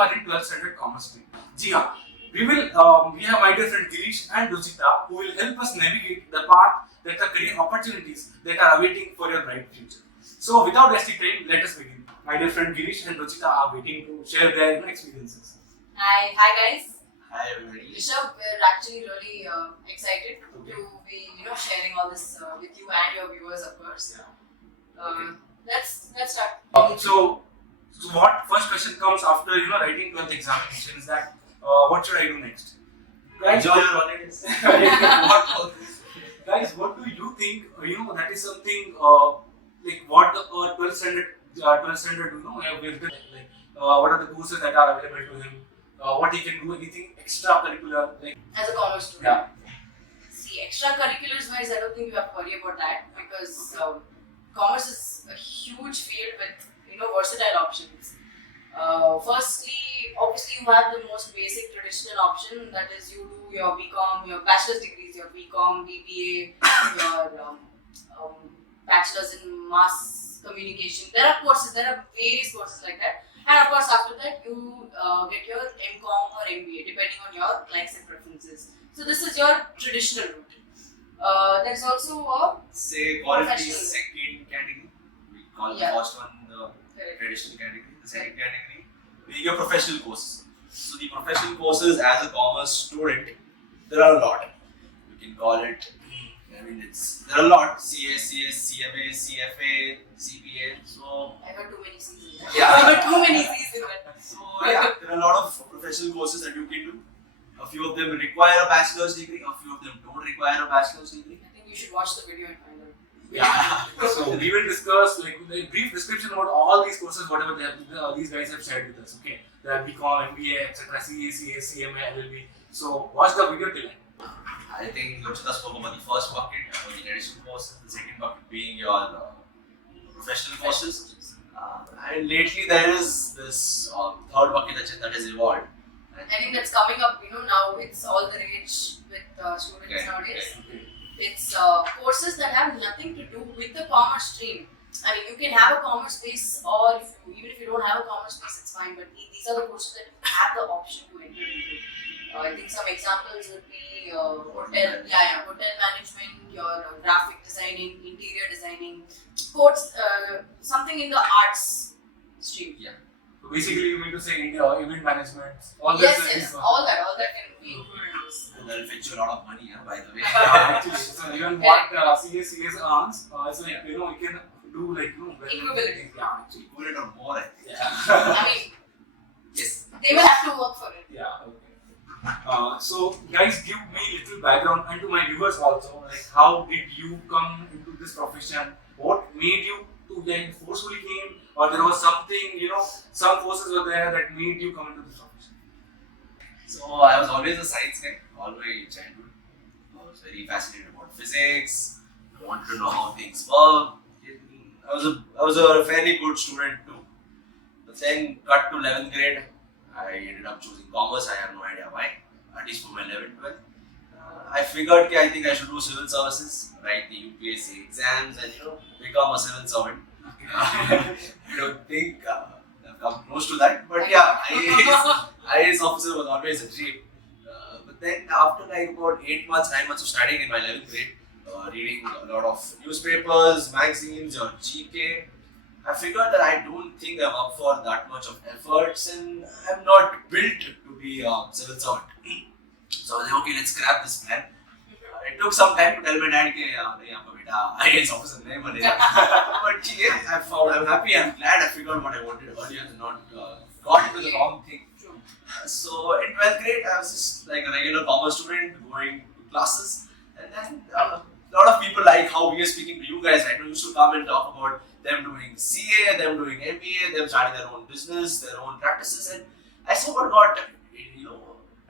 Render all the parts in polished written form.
are in 12th standard commerce stream. जी हाँ, we have my dear friend Girish and Ruchita who will help us navigate the path that are career opportunities that are awaiting for your bright future. So without wasting time, let us begin. My dear friend Girish and Ruchita are waiting to share their experiences. Hi guys. Hi everybody. Rishabh, we're actually really excited to be sharing all this with you and your viewers, of course. Yeah. Let's start. So what first question comes after writing 12th examination is that what should I do next? Guys, Enjoy your holidays. Guys, what do you think? That is something like what 12th standard we have written, like what are the courses that are available to him? What he can do, anything extracurricular, like As a commerce student. Yeah. See, extracurriculars wise, I don't think you have to worry about that because commerce is a huge field with versatile options. Firstly, obviously you have the most basic traditional option, that is you do your BCom, your bachelor's degrees, your BCom, BBA, your bachelor's in mass communication. There are various courses like that. And of course, after that, you get your MCom or MBA, depending on your likes and preferences. So this is your traditional route. There's also a Call it the professional. second category. We call Yeah. the first one the traditional category. The second category, we your professional courses. So the professional courses as a commerce student, there are a lot. You can call it. There are a lot. CS, CMA, CFA, CPA. So I got too many C's in that. Yeah. I got too many C's in that. So yeah, there are a lot of professional courses that you can do. A few of them require a bachelor's degree. A few of them don't require a bachelor's degree. I think you should watch the video and find out. Yeah. So we will discuss like a brief description about all these courses, whatever they have, these guys have shared with us. Okay, they have BCom, MBA, etc., CA, CMA, LLB. So watch the video till end. I think Ruchita spoke about the first bucket, about the traditional courses. The second bucket being your professional courses. And lately there is this third bucket that has evolved. I think that's coming up. Now it's all the rage with students nowadays. Okay. It's courses that have nothing to do with the commerce stream. I mean, you can have a commerce base, or even if you don't have a commerce base, it's fine. But these are the courses that you have the option to enter into. I think some examples would be hotel management, your graphic designing, interior designing, something in the arts stream. Yeah. So basically, you mean to say event management, all this. Yes, all that can be included in this. And that'll fetch you a lot of money, by the way. Actually, so even what CS earns, it's like you can do like Equivalent. Yeah, actually. Put it on more, I think. Yeah. I mean, Yes. they will have to work for it. Yeah. Okay. So guys, give me little background and to my viewers also. Like, how did you come into this profession? What made you to then forcefully came, or there was something some forces were there that made you come into this profession? So I was always a science guy, all my childhood. I was very fascinated about physics. I wanted to know how things work. I was a fairly good student too. But then cut to 11th grade, I ended up choosing commerce. I have no idea why, at least for my 11th, 12th. I figured I think I should do civil services, write the UPSC exams and become a civil servant. I don't think I've come close to that, but yeah, IAS officer was always a dream. But then after like about 9 months of studying in my 11th grade, reading a lot of newspapers, magazines, or GK, I figured that I don't think I'm up for that much of efforts and I'm not built to be a civil servant. So I was like, okay, let's scrap this plan. It took some time to tell my dad that IAS officer nahi banega. But yeah, I'm happy, I'm glad I figured what I wanted earlier and not got into the wrong thing. So in 12th grade, I was just like a regular commerce student going to classes, and then a lot of people like how we are speaking to you guys right now used to come and talk about them doing CA, them doing MBA, them starting their own business, their own practices, and I somewhat got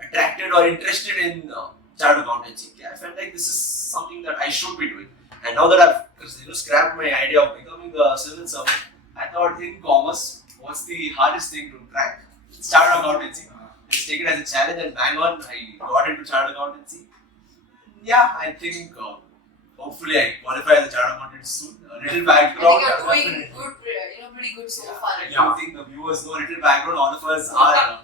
attracted or interested in chartered accountancy. I felt like this is something that I should be doing, and now that I've scrapped my idea of becoming a civil servant, I thought in commerce, what's the hardest thing to crack? Chartered accountancy. Let's take it as a challenge and bang on. I got into chartered accountancy. Yeah, I think hopefully I qualify as a chartered accountant soon. A little I background. think you're doing good, pretty good so far. I do think the viewers know a little background. All of us are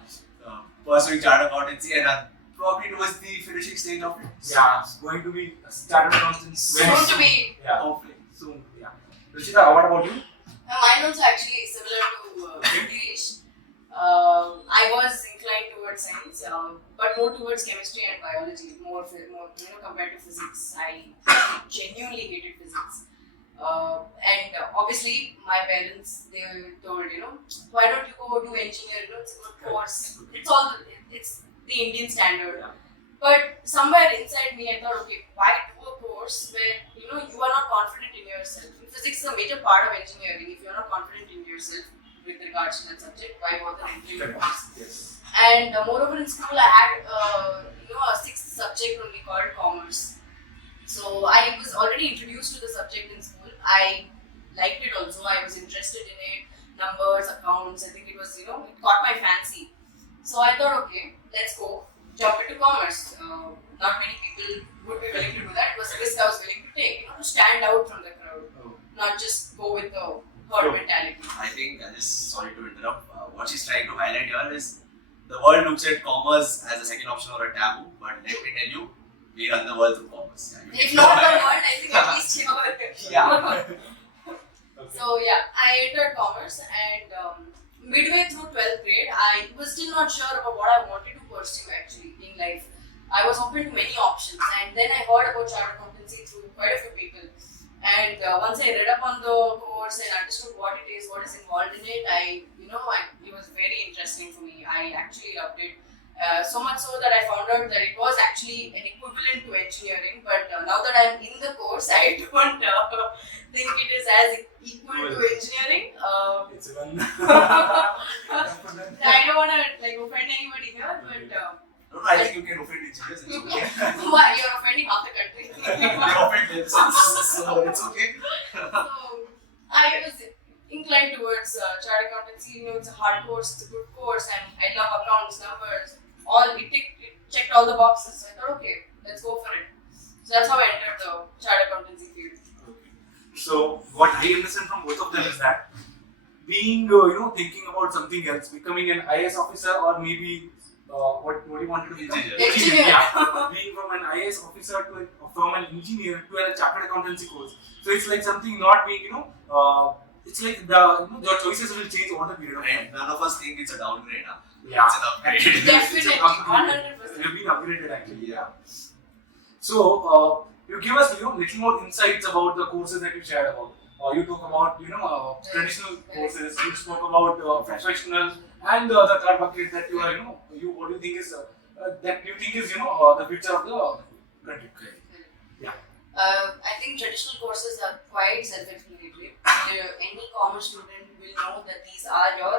pursuing chartered accountancy and are probably towards the finishing stage of it. Yeah, it's going to be a started accountants very Soon to be. Yeah, Hopefully. soon. Yeah. Rishita, what about you? Mine also actually is similar to Girish. I was inclined towards science, but more towards chemistry and biology, more compared to physics. I genuinely hated physics. And obviously, my parents, they told, why don't you go do engineering? It's a good course. It's the Indian standard. But somewhere inside me, I thought, okay, why do a course where you are not confident in yourself? Physics is a major part of engineering. If you are not confident in yourself with regards to that subject, why bother entering the course? Yes. And moreover, in school, I had a sixth subject only called commerce. So I was already introduced to the subject in school. I liked it also. I was interested in it. Numbers, accounts. I think it was it caught my fancy. So I thought, okay, let's go. Jump into commerce. Not many people would be willing to do that. It was a risk I was willing to take, to stand out from the crowd, not just go with the herd mentality. I think, sorry to interrupt, what she's trying to highlight here is the world looks at commerce as a second option or a taboo, but let me tell you, we run the world through commerce. Yeah, If not the world, I think at least here. Yeah. So yeah, I entered commerce and midway through 12th grade, I was still not sure about what I wanted to pursue actually in life. I was open to many options and then I heard about chartered accountancy through quite a few people. And once I read up on the course and understood what it is, what is involved in it, it was very interesting for me. I actually loved it. So much so that I found out that it was actually an equivalent to engineering. But now that I'm in the course, I don't think it is as equal to engineering. It's even. I don't want to offend anybody here, but. No, I think you can offend engineers. It's okay. Why? You're offending half the country. They offend themselves, so it's okay. So, I was inclined towards chartered accountancy. It's a hard course, it's a good course, and I love accounts, numbers. It checked all the boxes. So I thought, okay, let's go for it. So that's how I entered the chartered accountancy field. Okay. So what I understand from both of them is that being thinking about something else, becoming an IAS officer or maybe what do you want to become? Engineer. Yeah. Being from an IAS officer from an engineer to a chartered accountancy course. So it's like something not being it's like your choices will change over the period of time. And none of us think it's a downgrade. Huh? Yeah. It's an upgrade. Definitely, 100%. You've been upgraded actually. Yeah. So you give us little more insights about the courses that you shared about. You talk about traditional courses. You spoke about professional and the third bucket that you are what do you think is the future of the country. Yeah. I think traditional courses are quite self-explanatory. Any commerce student will know that these are your,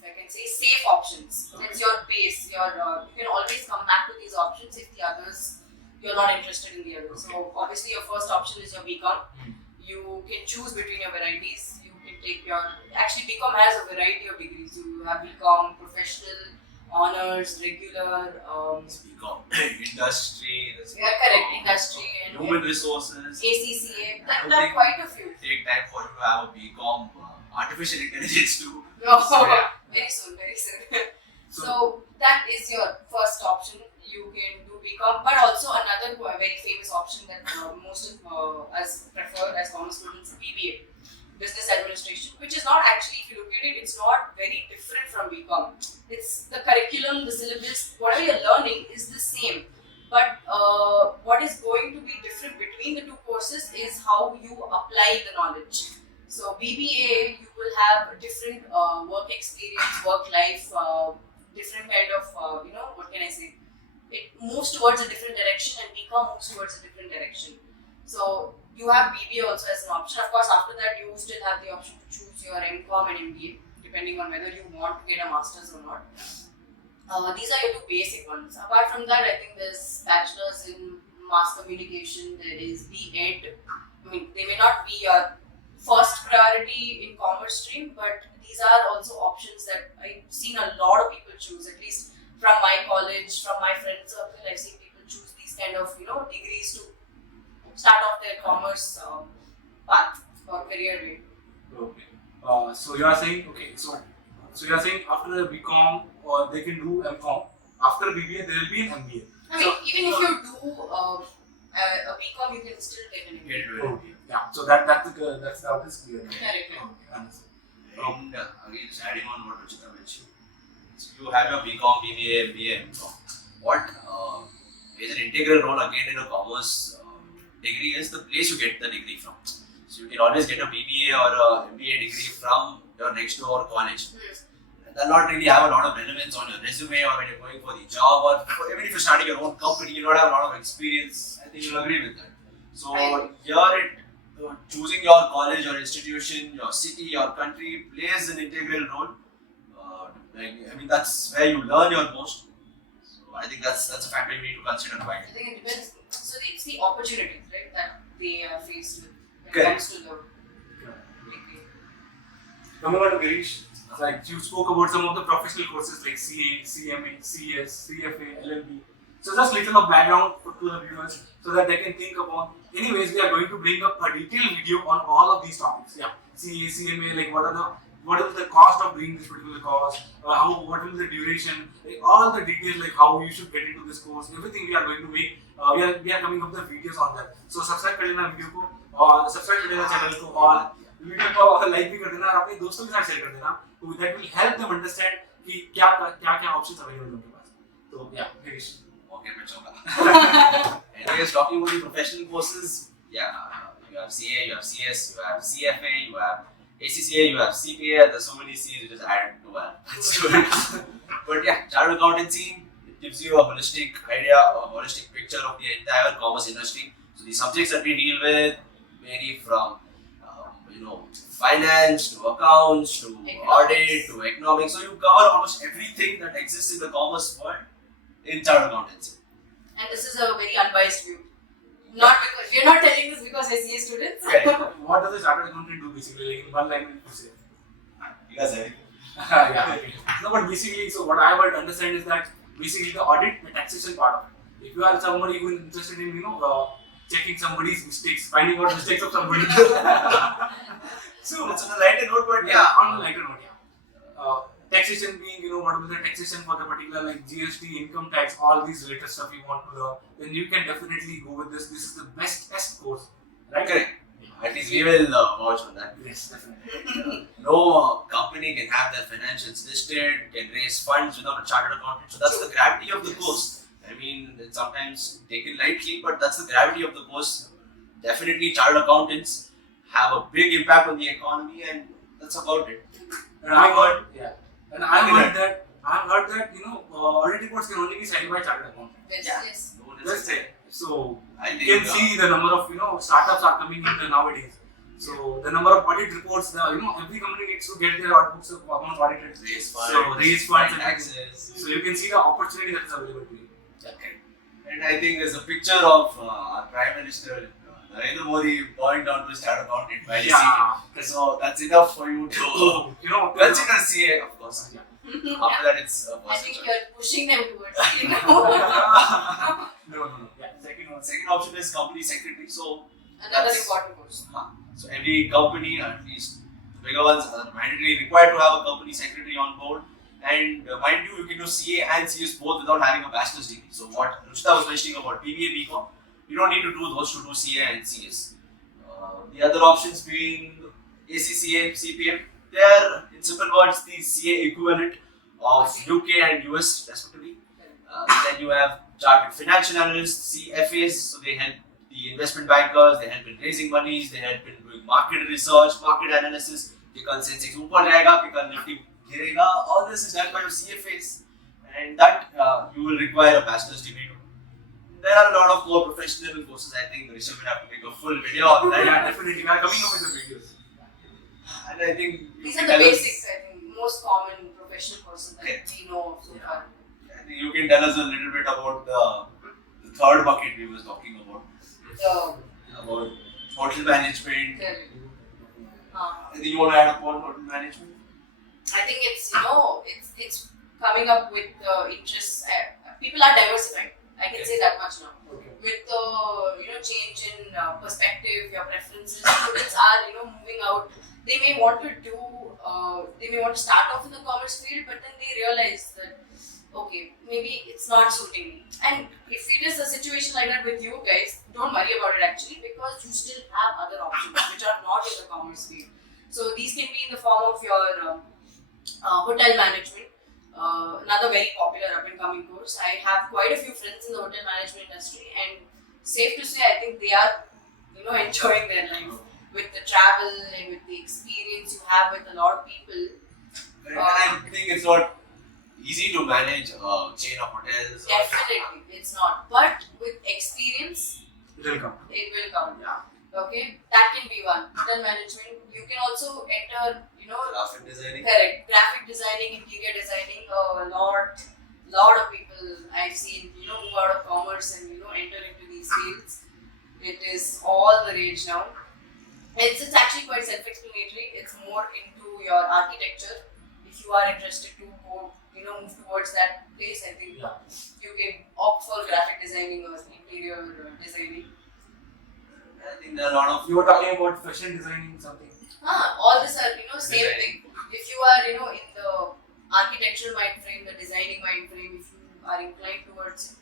if I can say, safe options. Okay. That's your base. You can always come back to these options if the others you're not interested in the others. Okay. So obviously your first option is your BCom. Mm. You can choose between your varieties. You can take BCom has a variety of degrees. You have BCom, professional, honors, regular. BCom, industry, Correct. Industry and human resources. ACCA. I There are think quite a few. Take time for you to have a BCom, artificial intelligence too. Oh, yeah. very soon. So that is your first option. You can do BCom, but also another very famous option that most of us prefer as commerce students, BBA, Business Administration, which is not actually, if you look at it, it's not very different from BCom. It's the curriculum, the syllabus, whatever you're learning is the same. But what is going to be different between the two courses is how you apply the knowledge. So BBA, you will have a different work experience, work life, different kind of, what can I say? It moves towards a different direction and BCom moves towards a different direction. So you have BBA also as an option. Of course, after that you still have the option to choose your MCom and MBA depending on whether you want to get a master's or not. These are your two basic ones. Apart from that, I think there's bachelor's in mass communication, there is BEd. I mean, they may not be your first priority in commerce stream, but these are also options that I've seen a lot of people choose, at least from my college, from my friend circle. I've seen people choose these kind of degrees to start off their commerce path or career way. Okay. So you are saying so you are saying after a BCom or they can do MCom. After BBA there will be an MBA. I mean, even if you do a BCom, you can still get an MBA. Get to it. Okay. Yeah. So that is clear. Correct. Okay. Understood. And again, just adding on what Ruchita mentioned. So you have your BCom, BBA, MBA, MCom. What is an integral role again in a commerce degree is the place you get the degree from. So you can always get a BBA or a MBA degree from your next door college. They'll not really have a lot of relevance on your resume or when you're going for the job or even if you're starting your own company, you don't have a lot of experience. I think you'll agree with that. So here choosing your college or institution, your city, your country plays an integral role. That's where you learn your most. So I think that's a factor you need to consider quite. I think it depends. So it's the opportunities, right, that they are faced with when it Correct. comes to the degree. Coming on to Girish, like you spoke about some of the professional courses like CA, CMA, CS, CFA, LLB. So just little of background to the viewers so that they can think about. Anyways, we are going to bring up a detailed video on all of these topics. Yeah, CA, CMA, like what is the cost of doing this particular course, what is the duration, like all the details like how you should get into this course, everything we are going to make. We are coming up with the videos on that. So subscribe कर लेना video को और subscribe कर लेना channel को और video को like भी कर देना और अपने दोस्तों के साथ शेयर कर देना. So that will help them understand कि क्या ऑप्शंस अवेलेबल हैं उनके पास. So yeah, Girish. Okay, Pachola. Anyways, talking about the professional courses, yeah, you have CA, you have CS, you have CFA, you have ACCA, you have CPA. There's so many C's you just add to one. That's good. But yeah, chartered accountancy, it gives you a holistic idea, a holistic picture of the entire commerce industry. So the subjects that we deal with vary from finance to accounts to audit to economics. So you cover almost everything that exists in the commerce world in chartered accountancy. And this is a very unbiased view. Not because we are not telling this because SCA students. What does a chartered accountant do basically? Like in one line, you say. You guys have Yeah. Okay. No, but basically, so what I would understand is that basically the audit, the taxation part of it. If you are somebody who is interested in checking somebody's mistakes, finding out mistakes of somebody. So That's on a lighter note, but yeah, on a lighter note, yeah. Taxation being, what is the taxation for the particular like GST, income tax, all these related stuff you want to learn, then you can definitely go with this. This is the best course, right? correct. At least we will vouch on that. Yes, definitely. No company can have their financials listed, can raise funds without a chartered accountant. So that's the gravity of the course. I mean, it's sometimes taken lightly, but that's the gravity of the course. Definitely, chartered accountants have a big impact on the economy, and that's about it. And I've heard that audit reports can only be signed by chartered accountants. Yes. That's it. So I you think can see the number of startups are coming in nowadays. So the number of audit reports, every company needs to get their audit books of account audited. raise funds, So raise funds and taxes. So you can see the opportunity that is available to you. Okay. And I think there's a picture of our Prime Minister Narendra Modi bowing down to his chartered accountant while he's seated. So that's enough for you to consider CA, of course. Yeah. After that, it's a I personal think choice. you're pushing them towards No. Yeah. Second option is company secretary. So another That's- important course. So every company, at least the bigger ones, are mandatorily required to have a company secretary on board. And mind you, you can do CA and CS both without having a bachelor's degree. So what Ruchita was mentioning about BBA, BCom, you don't need to do those to do CA and CS. The other options being ACCA, CPM, they are, in simple words, the CA equivalent of UK and US respectively. Then you have chartered financial analysts, CFAs, so they help the investment bankers, they help in raising monies, they help in doing market research, market analysis. कि कल Sensex ऊपर जाएगा कि कल Nifty गिरेगा. All this is done by your CFAs, and that you will require a bachelor's degree to. There are a lot of more professional courses. I think Rishabh will have to make a full video on that. Yeah, definitely. We are coming up with the videos. And I think These are the basics, I think, most common professional courses that we know of so far. I think you can tell us a little bit about the third bucket we were talking about hotel management. I think you want to add up on hotel management. I think it's it's coming up with interests. People are diversifying. I can say that much now. Okay. With change in perspective, your preferences. Students are moving out. They may want to start off in the commerce field, but then they realize that okay, maybe it's not suiting me. And if it is a situation like that with you guys, don't worry about it actually, because you still have other options which are not in the commerce field. So these can be in the form of your hotel management, another very popular up and coming course. I have quite a few friends in the hotel management industry, and safe to say, I think they are enjoying their life with the travel and with the experience you have with a lot of people. And I think it's not easy to manage a chain of hotels. Definitely, it's not. But with experience, It will come. it will come. Yeah. Okay, that can be one. Hotel management. You can also enter, Graphic designing. correct, graphic designing, interior designing. A lot of people I've seen, move out of commerce and enter into these fields. It is all the rage now. It's actually quite self-explanatory. It's more into your architecture. If you are interested to go, move towards that place, I think Yeah. you can opt for graphic designing or interior designing. I think there are a lot of. You were talking about fashion designing something. All these are, same Designing. thing. If you are, in the architectural mind frame, the designing mind frame, if you are inclined towards it,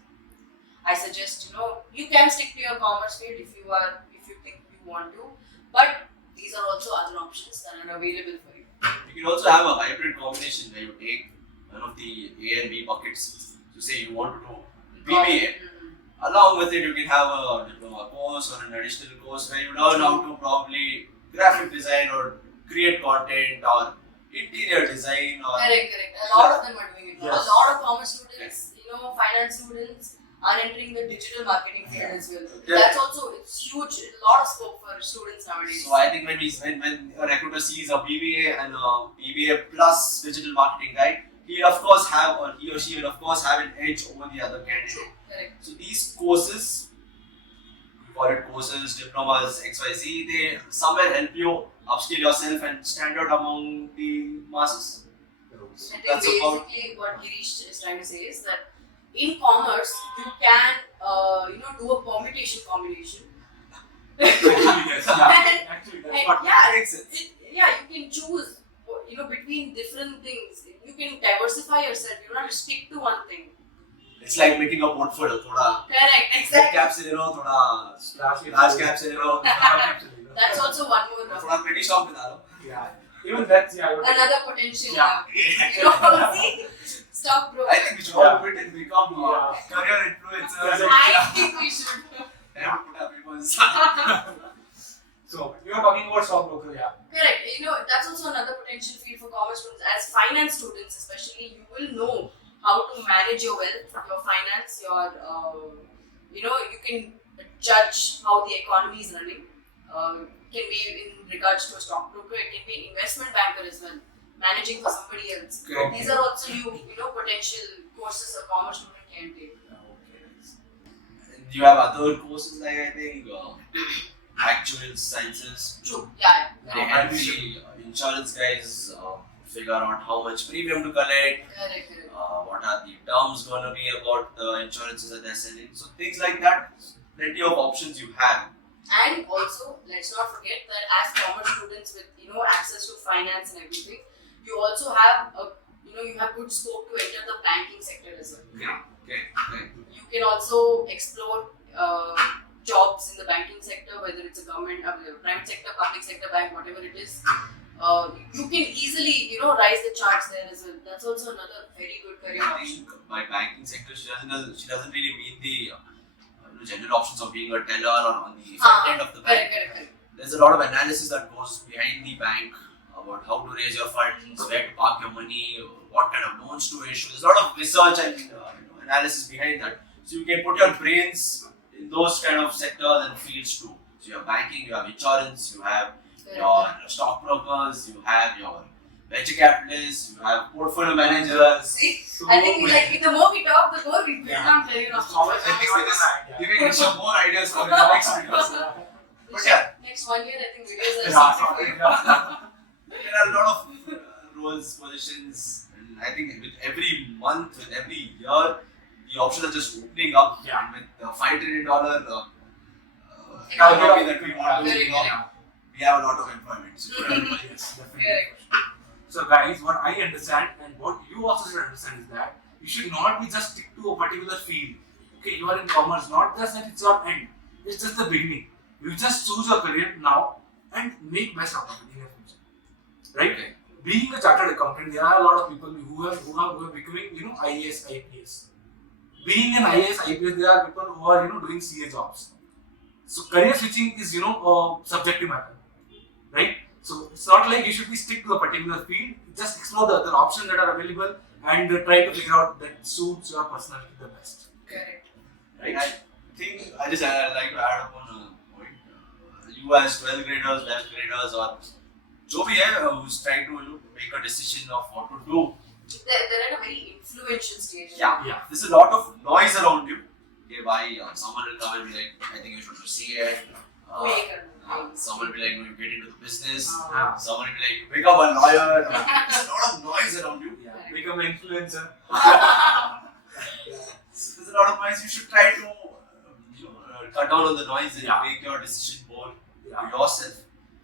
I suggest, you can stick to your commerce field if you think you want to. But these are also other options that are available for you. You can also have a hybrid combination where you take one of the A and B buckets. So say you want to do BBA. Along with it, you can have a diploma course or an additional course where you learn how to probably graphic design or create content or interior design or. Correct. A lot of them are doing it. Yes. A lot of commerce students, finance students are entering the digital marketing field as well. Yeah. That's also, it's huge. A lot of scope for students nowadays. So I think when a recruiter sees a BBA and a BBA plus digital marketing guy, he or she will of course have an edge over the other candidate. Correct. So these courses, we call it courses, diplomas, XYZ, they somewhere help you upskill yourself and stand out among the masses. I think That's about- basically what Girish is trying to say is that in commerce, you can, do a permutation combination. Yes. Yeah. Actually, that's And what yeah, makes sense. you can choose, between different things. You can diversify yourself. You don't have to stick to one thing. It's like making a portfolio. Thoda Correct, big exactly. caps in thoda large caps in That's also one more. thoda petty stock में डालो. Yeah. Even that's Another potential. Yeah. See, stock broker. I think we should all quit and become Yeah. career influencers. I think we should. Never put up people's. So you are talking about stockbroker, yeah. Correct. That's also another potential field for commerce students. As finance students, especially, you will know how to manage your wealth, your finance, you can judge how the economy is running. It can be in regards to a stockbroker, it can be an investment banker as well, managing for somebody else. Okay. These are also potential courses a commerce student can take. You have other courses like I think actual sciences. True. Yeah. They help the insurance guys figure out how much premium to collect. Correct. What are the terms going to be about the insurances that they're selling. So things like that, plenty of options you have. And also, let's not forget that as commerce students with access to finance and everything, you also have you have good scope to enter the banking sector as well. Okay. You can also explore jobs in the banking sector, whether it's a government, private sector, public sector bank, whatever it is. You can easily rise the charts there as well. That's also another very good career I option. think by banking sector, she doesn't really mean the general options of being a teller or on the front end of the bank. Correct. There's a lot of analysis that goes behind the bank about how to raise your funds, where to park your money, what kind of loans to issue. There's a lot of research and analysis behind that. So you can put your brains in those kind of sectors and fields too. So you have banking, you have insurance, you have your stockbrokers, you have your venture capitalists, you have portfolio managers. See, So I think the more we talk, the more we build on career options. Commerce I think we're just giving Rishabh more ideas for the next videos. But yeah. Next 1 year, I think videos are Yeah, sorted. There are a lot of roles, positions, and I think with every month, with every year, the options are just opening up. Yeah. And with the $5 trillion copy that we want to Very do. correct. We have a lot of employment. So Yes, definitely. Correct. So guys, what I understand and what you also should understand is that you should not be just stick to a particular field. Okay, you are in commerce, not just that it's your end. It's just the beginning. You just choose your career now and make best out of it in your future. Right? Okay. Being a chartered accountant, there are a lot of people who are becoming, IAS, IPS. Being an IAS, IPS, there are people who are, doing CA jobs. So career switching is, a subjective matter, right? So it's not like you should be stick to a particular field. Just explore the other options that are available and try to figure out that suits your personality the best. Correct. Right. I think I just like to add upon a point. You as 12th graders, 11th graders, or जो भी है who's trying to make a decision of what to do. They're at a very influential stage. Yeah. There's a lot of noise around you. Okay, why someone will come and be like, I think you should see it. Someone will be like, you get into the business. Someone will be like, become a lawyer. There's a lot of noise around you. Yeah. Become an influencer. So there's a lot of noise. You should try to cut down on the noise and Yeah. make your decision more Yeah. yourself.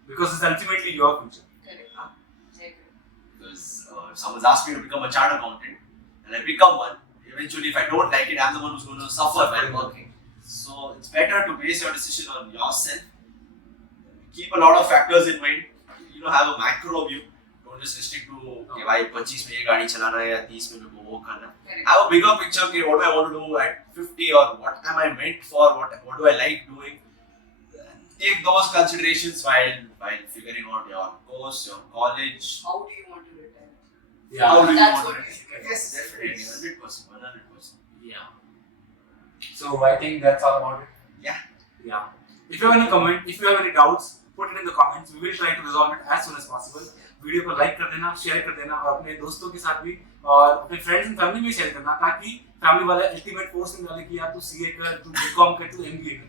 Because it's ultimately your future. Correct. I agree. Because if someone's asked me to become a chartered accountant and I become one, eventually if I don't like it, I'm the one who's going to suffer while working. So it's better to base your decision on yourself. Keep a lot of factors in mind. Have a macro view. Don't just restrict to okay, भाई 25 में ये गाड़ी चलाना है या 30 में मेरे को वो करना है. Correct. Have a bigger picture. Okay, what do I want to do at 50 or what am I meant for? What do I like doing? Take those considerations while figuring out your course, your college. How do you want to retire? Yeah. How do you That's want what to? Yes, definitely, 100%, 100%. Yeah. So I think that's all about it. Yeah. Yeah. If you have any comment, if you have any doubts, put it in the comments. We will try to resolve it as soon as possible. Video को like कर देना, share कर देना और अपने दोस्तों के साथ भी और अपने फ्रेंड्स एंड फैमिली में शेयर करना ताकि फैमिली वाले अल्टीमेट फोर्स में डाले कि यार तू सीए कर, तू बीकॉम कर, तू एमबीए कर.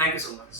Thank you so much.